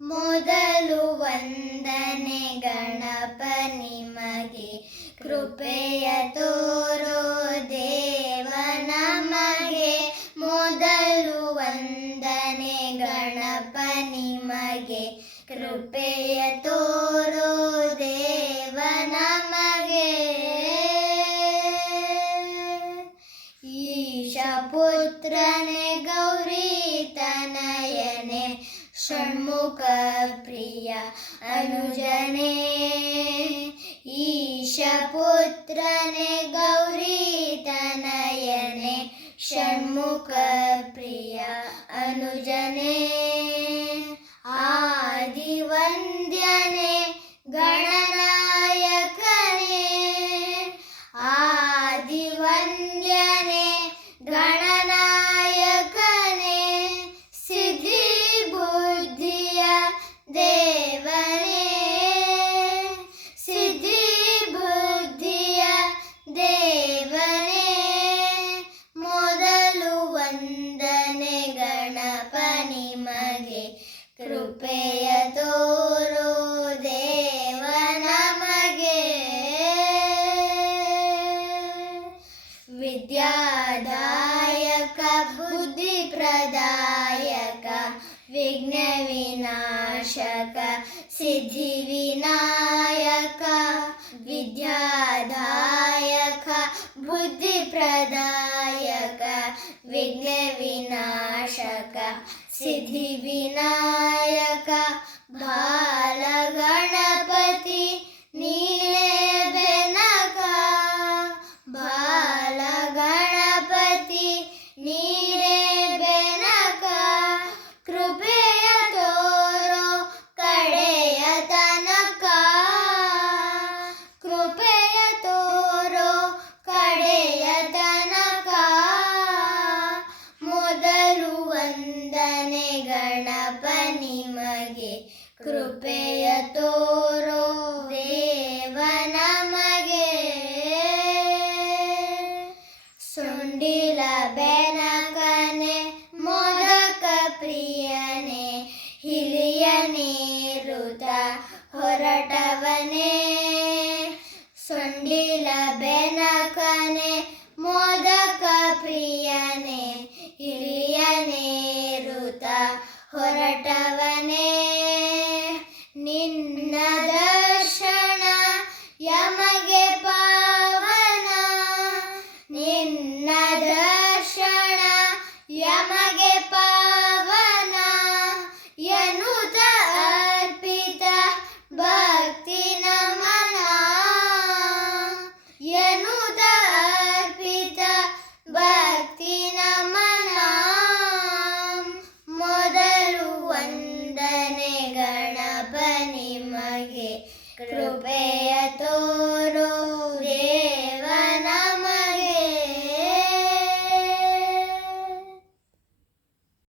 ಮೊದಲು ವಂದನೆ ಗಣಪ ನಿಮಗೆ, ಕೃಪೆಯ ತೋರೋ ದೇವ ನಮಗೆ. ಮೊದಲು ವಂದನೆ ಗಣಪ ನಿಮಗೆ, ಕೃಪೆಯ ತೋರೋ ದೇವ ನಮಗೆ. ಈಶ ಪುತ್ರನೆ ಗೌರಿ ತನಯನೆ, ಷಣ್ಮುಖ ಪ್ರಿಯ ಅನುಜನೆ. ಈಶ ಪುತ್ರನೆ ಗೌರಿ ತನಯನೆ, ಷಣ್ಮುಖ ಪ್ರಿಯ ಅನುಜನೆ. ಆದಿವಂದ್ಯನೆ ಗಣನಾಯಕನೇ, ಆದಿವಂದ್ಯನೆ ಗಣನಾಯಕನೇ. ಸಿದ್ಧಿ ಬುದ್ಧಿಯ ದೇವನೇ, ಸಿದ್ಧಿ ಬುದ್ಧಿಯ ದೇವನೇ. ಮೊದಲು ವಂದನೆ ಗಣಪ ನಿಮಗೆ, ಕೃಪೆಯ ತೋರೋ ದೇವ ನಮಗೆ. ವಿದ್ಯಾದಾಯಕ ಬುದ್ಧಿ ಪ್ರದಾಯಕ, ವಿಘ್ನ ವಿನಾಶಕ ಸಿದ್ಧಿ ವಿನಾಯಕ. ವಿದ್ಯಾದಾಯಕ ಬುದ್ಧಿ ಪ್ರದಾಯಕ, ವಿಘ್ನ ವಿನಾಶಕ ಸಿದ್ಧಿ ವಿನಾಯಕ. ಬಾಲ ಗಣಪತಿ ನೀನೇ ಬೆನಕ, ಬಾಲ ಗಣಪತಿ ನೀನೇ ಬೆನಕ. ಕೃಪೆಯ ತೋರೋ ಕಡೆಯ ತನಕ, ಕೃಪೆಯ ತೋರೋ ಕಡೆಯ ತನಕ. ಮೊದಲು ವಂದನೆ ಗಣಪ ನಿಮಗೆ, ಕೃಪೆಯ ತೋರೋ ದೇವ ನಮಗೆ. ಸುಂಡಿಲ